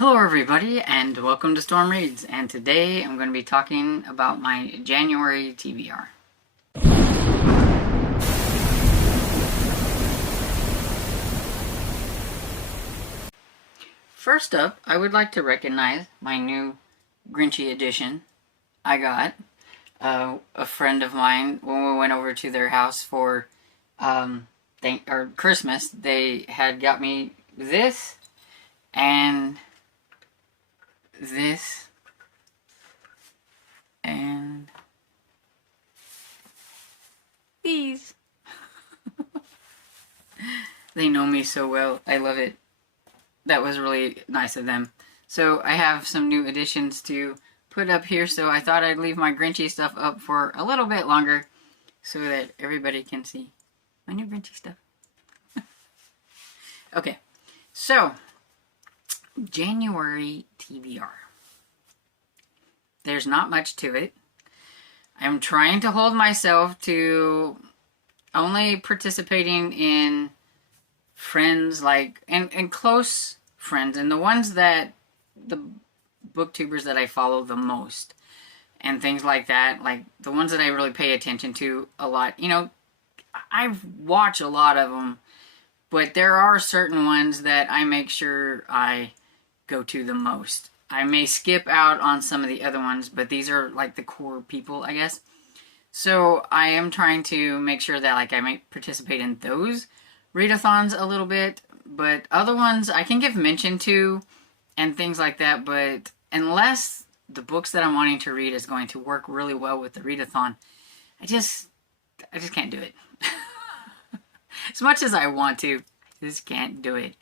Hello everybody and welcome to Storm Reads, and today I'm going to be talking about my January TBR. First up, I would like to recognize my new Grinchy edition I got. A friend of mine, when we went over to their house for Christmas, they had got me this and this and these. They know me so well. I love it. That was really nice of them. So I have some new additions to put up here, so I thought I'd leave my Grinchy stuff up for a little bit longer so that everybody can see my new Grinchy stuff. Okay, so January TBR. There's not much to it. I'm trying to hold myself to only participating in friends and close friends, and the ones that the booktubers that I follow the most and things like that, like the ones that I really pay attention to a lot. You know, I watch a lot of them, but there are certain ones that I make sure I go to the most. I may skip out on some of the other ones, but these are like the core people, I guess. So I am trying to make sure that like I might participate in those readathons a little bit, but other ones I can give mention to and things like that, but unless the books that I'm wanting to read is going to work really well with the readathon, I just can't do it. As much as I want to, I just can't do it.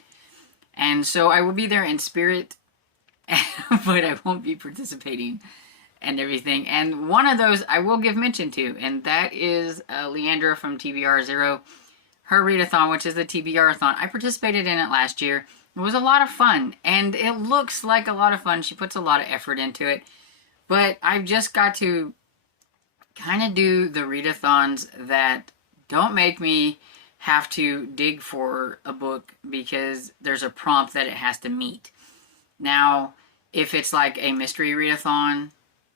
And so I will be there in spirit, but I won't be participating and everything. And one of those I will give mention to, and that is Leandra from TBR 0. Her readathon, which is the TBR-a-thon. I participated in it last year. It was a lot of fun, and it looks like a lot of fun. She puts a lot of effort into it. But I've just got to kind of do the readathons that don't make me have to dig for a book because there's a prompt that it has to meet. Now, if it's like a mystery readathon,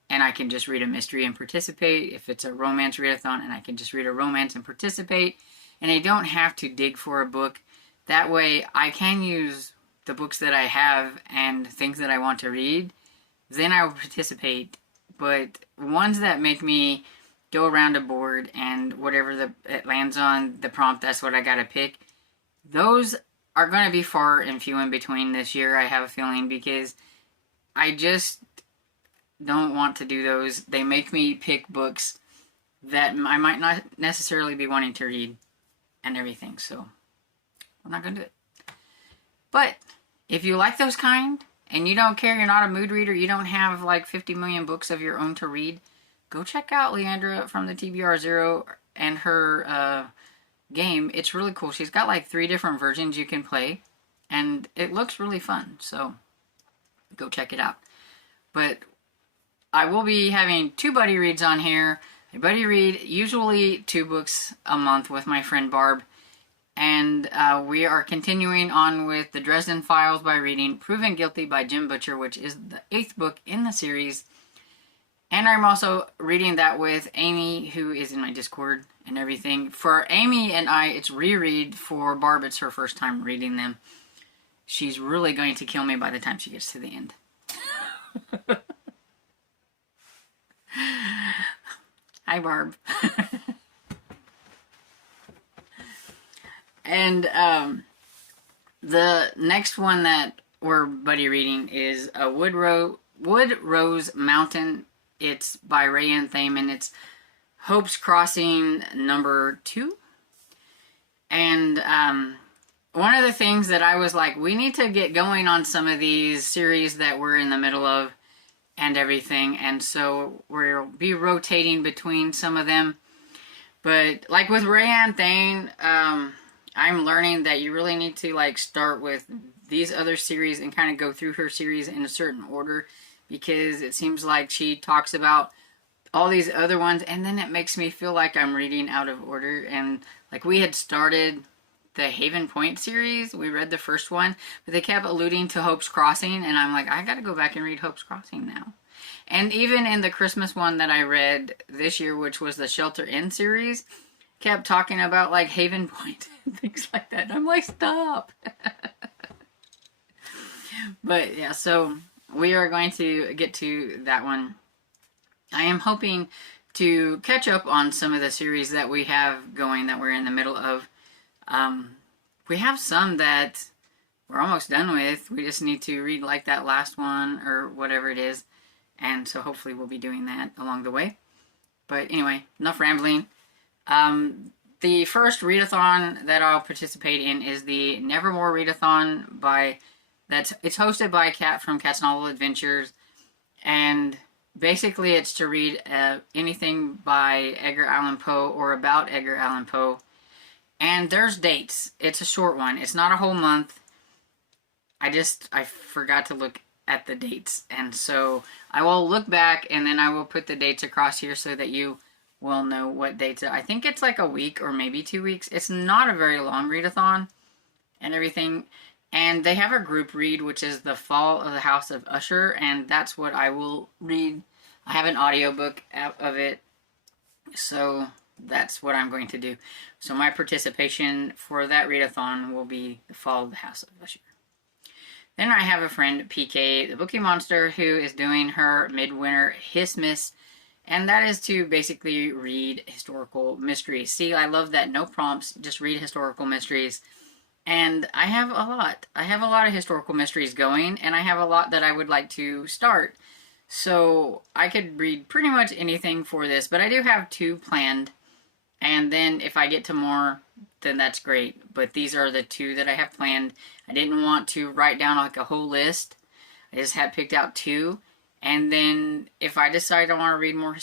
and I can just read a mystery and participate. If it's a romance readathon, and I can just read a romance and participate, and I don't have to dig for a book. That way I can use the books that I have and things that I want to read. Then I will participate. But ones that make me go around a board and whatever it lands on the prompt, that's what I gotta pick. Those are going to be far and few in between this year, I have a feeling, because I just don't want to do those. They make me pick books that I might not necessarily be wanting to read and everything, so I'm not gonna do it. But if you like those kind and you don't care, you're not a mood reader, you don't have like 50 million books of your own to read, go check out Leandra from the TBR 0 and her game. It's really cool. She's got like 3 different versions you can play, and it looks really fun, so go check it out. But I will be having 2 buddy reads on here. I buddy read usually 2 books a month with my friend Barb, and we are continuing on with the Dresden Files by reading Proven Guilty by Jim Butcher, which is the 8th book in the series. And I'm also reading that with Amy, who is in my Discord and everything. For Amy and I, it's reread. For Barb, it's her first time reading them. She's really going to kill me by the time she gets to the end. Hi, Barb. And the next one that we're buddy reading is Wood Rose Mountain. It's by Rayanne Thaman. It's Hope's Crossing number 2. And one of the things that I was like, we need to get going on some of these series that we're in the middle of and everything, and so we'll be rotating between some of them. But like with Rayanne Thaman, I'm learning that you really need to like start with these other series and kind of go through her series in a certain order, because it seems like she talks about all these other ones and then it makes me feel like I'm reading out of order. And like we had started the Haven Point series. We read the first one, but they kept alluding to Hope's Crossing, and I'm like, I gotta go back and read Hope's Crossing now. And even in the Christmas one that I read this year, which was the Shelter Inn series, kept talking about like Haven Point and things like that. And I'm like, stop. But yeah, so we are going to get to that one. I am hoping to catch up on some of the series that we have going that we're in the middle of. We have some that we're almost done with. We just need to read like that last one or whatever it is. And so hopefully we'll be doing that along the way. But anyway, enough rambling. The first readathon that I'll participate in is the Nevermore Readathon it's hosted by Kat from Kat's Novel Adventures, and basically it's to read anything by Edgar Allan Poe or about Edgar Allan Poe. And there's dates. It's a short one. It's not a whole month. I forgot to look at the dates, and so I will look back and then I will put the dates across here so that you will know what dates. I think it's like a week or maybe 2 weeks. It's not a very long readathon and everything. And they have a group read, which is The Fall of the House of Usher, and that's what I will read. I have an audiobook of it, so that's what I'm going to do. So my participation for that readathon will be The Fall of the House of Usher. Then I have a friend, PK, the Bookie Monster, who is doing her Midwinter Hissmas, and that is to basically read historical mysteries. See, I love that. No prompts, just read historical mysteries. And I have a lot. I have a lot of historical mysteries going, and I have a lot that I would like to start. So I could read pretty much anything for this, but I do have 2 planned. And then if I get to more, then that's great. But these are the 2 that I have planned. I didn't want to write down like a whole list. I just had picked out 2. And then if I decide I want to read more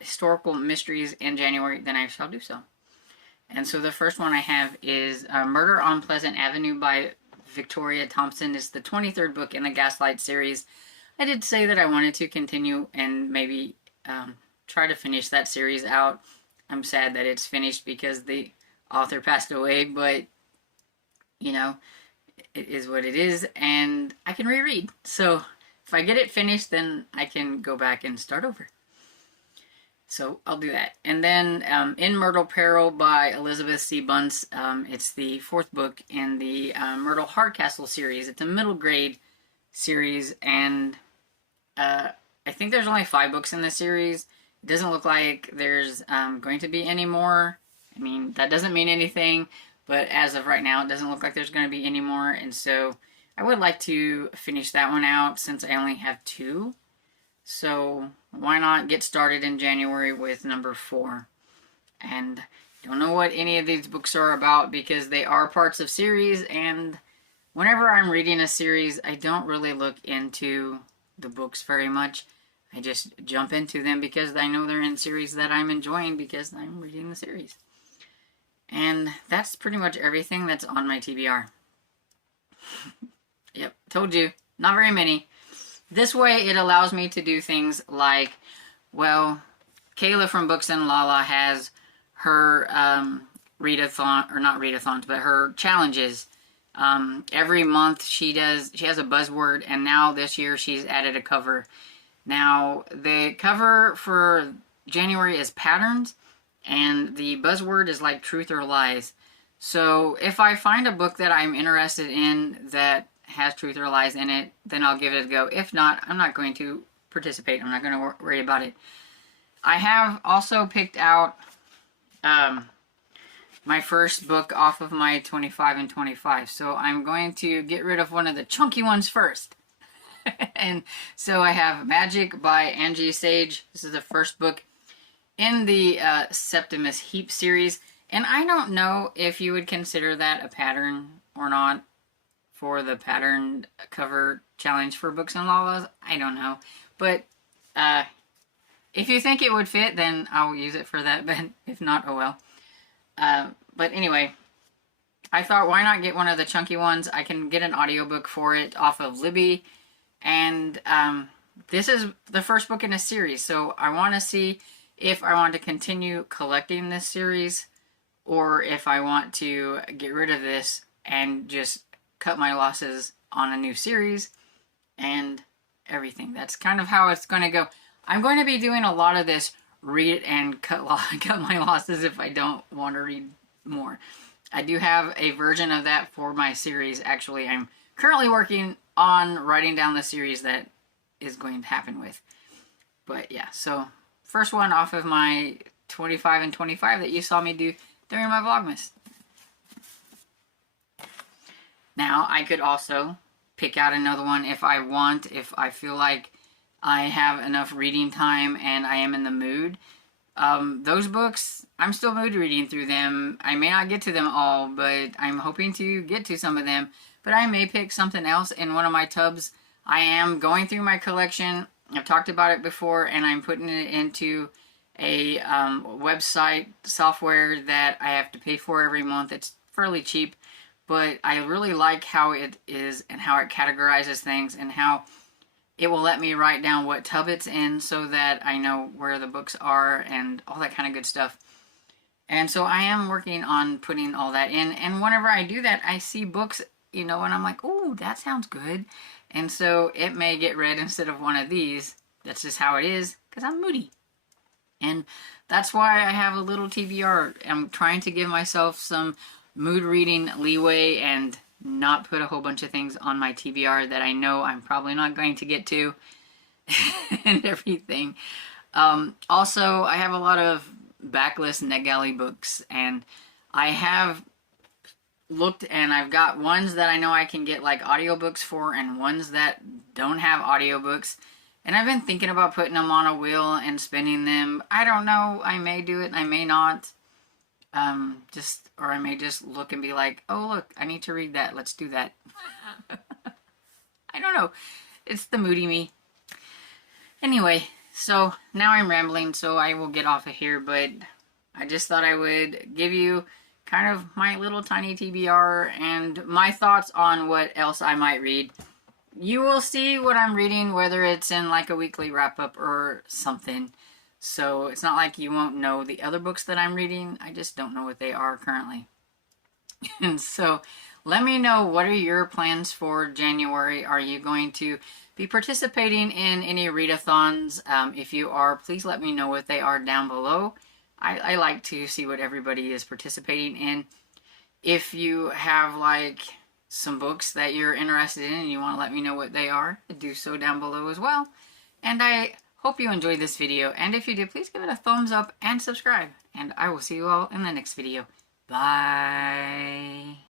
historical mysteries in January, then I shall do so. And so the first one I have is Murder on Pleasant Avenue by Victoria Thompson. It's the 23rd book in the Gaslight series. I did say that I wanted to continue and maybe try to finish that series out. I'm sad that it's finished because the author passed away, but, you know, it is what it is, and I can reread. So if I get it finished, then I can go back and start over. So I'll do that. And then In Myrtle Peril by Elizabeth C. Bunce. It's the 4th book in the Myrtle Hardcastle series. It's a middle grade series, and I think there's only 5 books in the series. It doesn't look like there's going to be any more. I mean, that doesn't mean anything, but as of right now, it doesn't look like there's going to be any more, and so I would like to finish that one out since I only have 2. So why not get started in January with number 4? And don't know what any of these books are about because they are parts of series, and whenever I'm reading a series, I don't really look into the books very much. I just jump into them because I know they're in series that I'm enjoying because I'm reading the series. And that's pretty much everything that's on my TBR. Yep, told you, not very many. This way it allows me to do things like, well, Kayla from Books and Lala has her readathon, or not readathons, but her challenges. Every month she has a buzzword, and now this year she's added a cover. Now, the cover for January is patterns, and the buzzword is like truth or lies. So if I find a book that I'm interested in that has truth or lies in it, then I'll give it a go. If not, I'm not going to participate. I'm not going to worry about it. I have also picked out my first book off of my 25 and 25. So I'm going to get rid of one of the chunky ones first. And so I have Magic by Angie Sage. This is the first book in the Septimus Heap series. And I don't know if you would consider that a pattern or not for the pattern cover challenge for Books and Lalas. I don't know. But if you think it would fit, then I'll use it for that. But if not, oh well. But anyway, I thought, why not get one of the chunky ones? I can get an audiobook for it off of Libby. And this is the first book in a series. So I want to see if I want to continue collecting this series or if I want to get rid of this and just cut my losses on a new series and everything. That's kind of how it's going to go. I'm going to be doing a lot of this read it and cut my losses if I don't want to read more. I do have a version of that for my series. Actually, I'm currently working on writing down the series that is going to happen with. But yeah, so first one off of my 25 and 25 that you saw me do during my Vlogmas. Now, I could also pick out another one if I want, if I feel like I have enough reading time and I am in the mood. Those books, I'm still mood reading through them. I may not get to them all, but I'm hoping to get to some of them. But I may pick something else in one of my tubs. I am going through my collection. I've talked about it before, and I'm putting it into a website software that I have to pay for every month. It's fairly cheap, but I really like how it is and how it categorizes things and how it will let me write down what tub it's in so that I know where the books are and all that kind of good stuff. And so I am working on putting all that in. And whenever I do that, I see books, you know, and I'm like, oh, that sounds good. And so it may get read instead of one of these. That's just how it is because I'm moody. And that's why I have a little TBR. I'm trying to give myself some mood reading leeway and not put a whole bunch of things on my TBR that I know I'm probably not going to get to and everything. Also, I have a lot of backlist NetGalley books, and I have looked and I've got ones that I know I can get like audiobooks for and ones that don't have audiobooks. And I've been thinking about putting them on a wheel and spinning them. I don't know. I may do it. I may not. Or I may just look and be like, oh, look, I need to read that. Let's do that. I don't know. It's the moody me. Anyway, so now I'm rambling, so I will get off of here. But I just thought I would give you kind of my little tiny TBR and my thoughts on what else I might read. You will see what I'm reading, whether it's in like a weekly wrap-up or something. So it's not like you won't know the other books that I'm reading. I just don't know what they are currently. And so let me know, what are your plans for January? Are you going to be participating in any readathons? If you are, please let me know what they are down below. I like to see what everybody is participating in. If you have like some books that you're interested in and you want to let me know what they are, do so down below as well. And I hope you enjoyed this video, and if you did, please give it a thumbs up and subscribe, and I will see you all in the next video. Bye.